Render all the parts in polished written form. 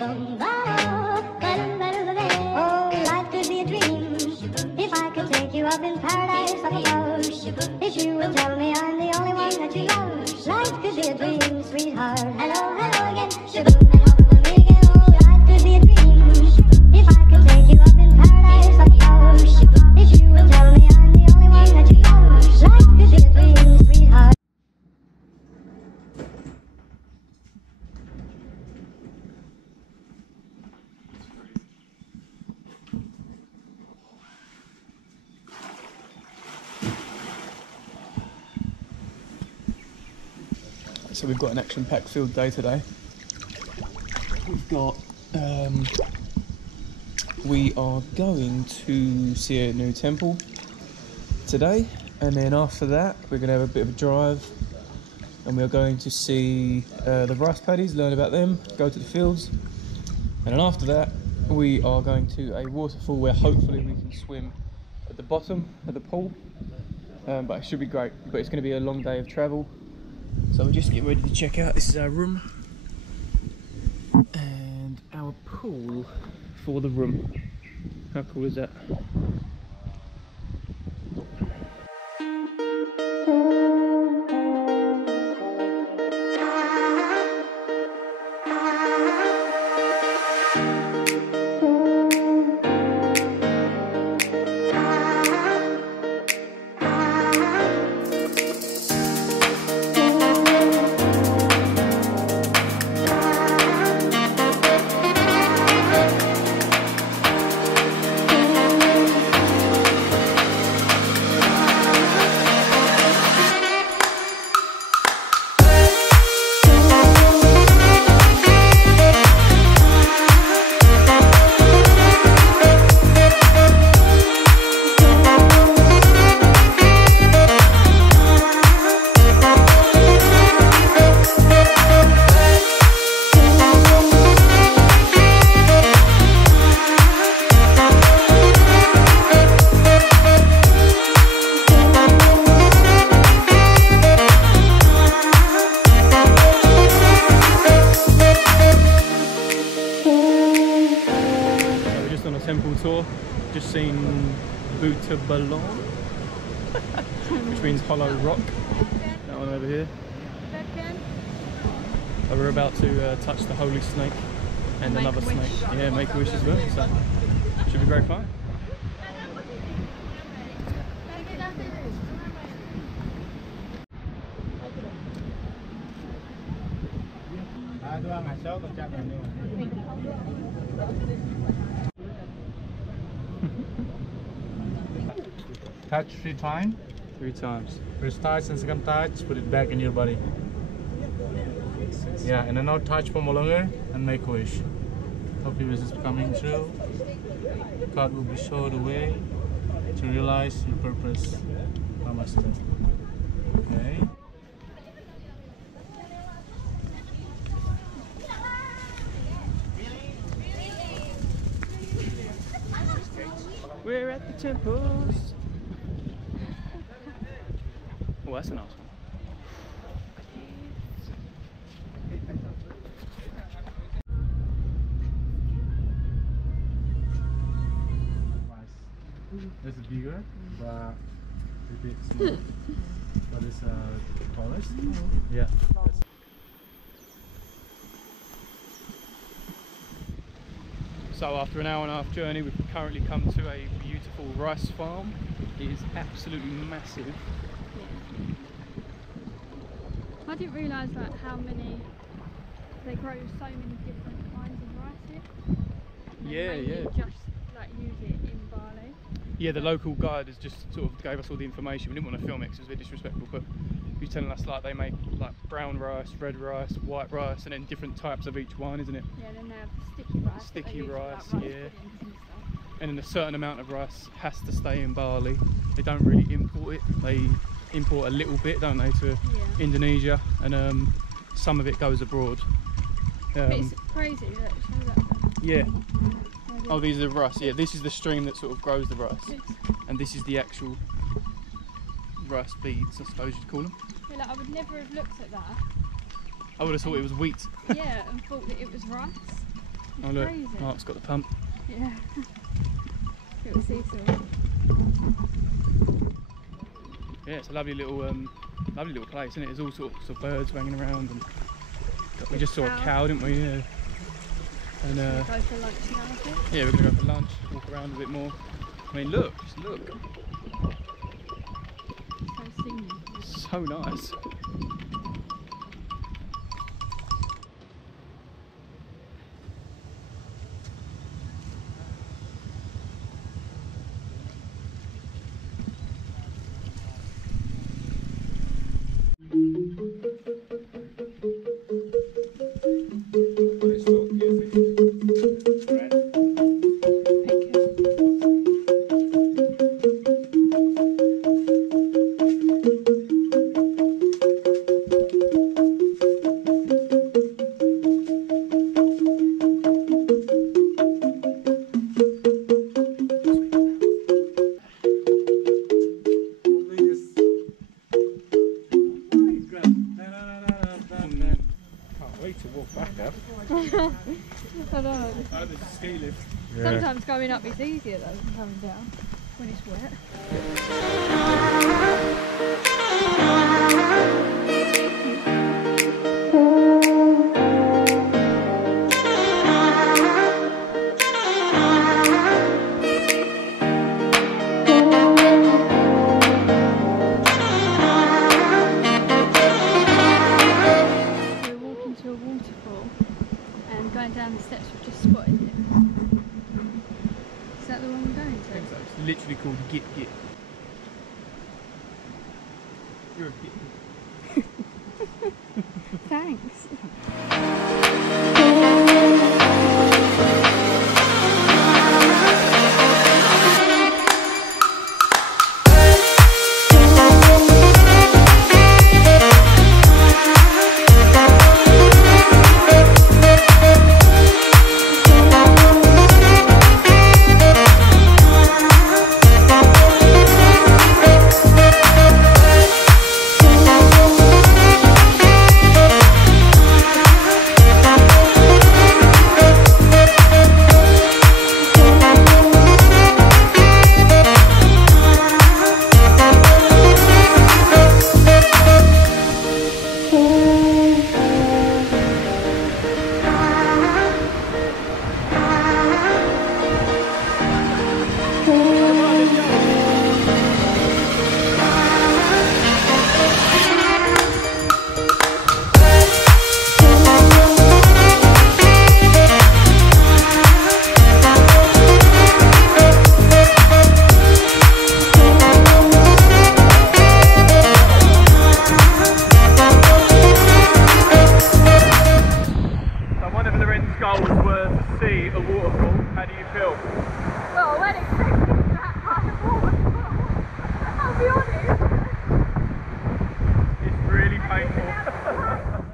Oh, life could be a dream if I could take you up in paradise up above. If you would tell me I'm the only one that you love, life could be a dream, sweetheart. Hello, hello again. Shaboom, and over the weekend. Oh, life could be a dream if I could take you up in paradise up above. If you would tell me I'm the only one that you love, life could be a dream, sweetheart. So we've got an action-packed field day today. We've got, we are going to see a new temple today, and then after that we're going to have a bit of a drive, and we're going to see the rice paddies, learn about them, go to the fields, and then after that we are going to a waterfall where hopefully we can swim at the bottom of the pool, but it should be great. But it's going to be a long day of travel. So we're just getting ready to check out. This is our room and our pool for the room. How cool is that? Temple tour, just seen Ballon, which means hollow rock. That one over here. And we're about to touch the holy snake and another snake. Yeah, make a wish as well. So should be great fun. Touch 3 times. 3 times. First touch and second touch, put it back in your body. Yeah, and then now touch for longer and make a wish. Hope your wish is coming true. God will be showed the way to realize your purpose. Namaste. Okay. We're at the temples. Oh, that's a nice one. This is bigger, but a bit small. But it's tallest. Yeah. So after an hour-and-a-half journey, we've currently come to a beautiful rice farm. It is absolutely massive. Yeah. I didn't realise like how many they grow so many different kinds of rice here. Yeah. Just like use it in Bali. Yeah, the local guide has just sort of gave us all the information. We didn't want to film it because it was a bit disrespectful, but he was telling us like they make like brown rice, red rice, white rice, and then different types of each one, isn't it? Yeah, then they have sticky rice. Sticky rice, like yeah. and stuff. And then a certain amount of rice has to stay in Bali. They don't really import it. They import a little bit, don't they, to Indonesia, and some of it goes abroad. But it's crazy. Look, show that then. Yeah. Oh, these are the rice. Yeah, this is the stream that sort of grows the rice, and this is the actual rice beads, I suppose you'd call them. Yeah, like, I would never have looked at that. I would have thought it was wheat. Yeah, and thought that it was rice. Oh look, Crazy. Mark's got the pump. Yeah. Little seesaw. Yeah, it's a lovely little place, isn't it? There's all sorts of birds hanging around, and we just saw a cow, didn't we? Yeah. And Go for lunch now, I think. yeah, we're gonna go for lunch, walk around a bit more. I mean, look, just look. So scenic. So nice. I know. Oh, there's a ski lift. Sometimes going up is easier though than coming down when it's wet. We're walking to a waterfall and going down the steps we've just spotted it. Is that the one we're going to? It's literally called Git Git. You're a Git. Thanks. Well, when expecting that kind of waterfall, I'll be honest. It's really painful.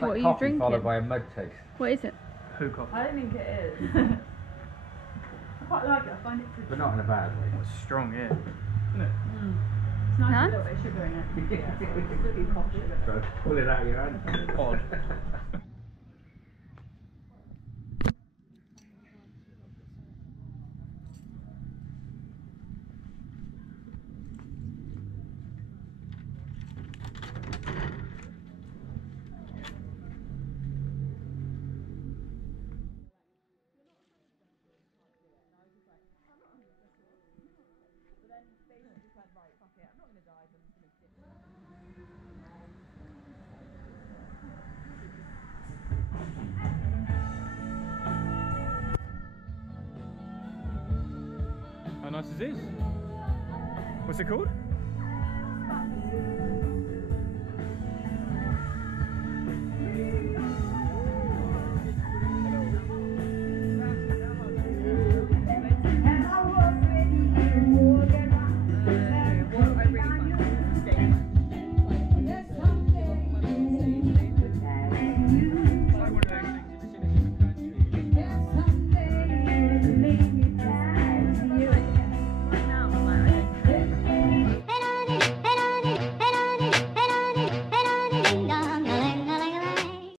What are you Coffee drinking? followed by a mud taste. What is it? Who coffee? I don't think it is. I quite like it, I find it pretty. But not in a bad way. It's strong, yeah. It's nice Huh? with a little bit of sugar in it. Yeah. Really cough sugar. So pull it out of your hand. Odd. How nice is this? What's it called?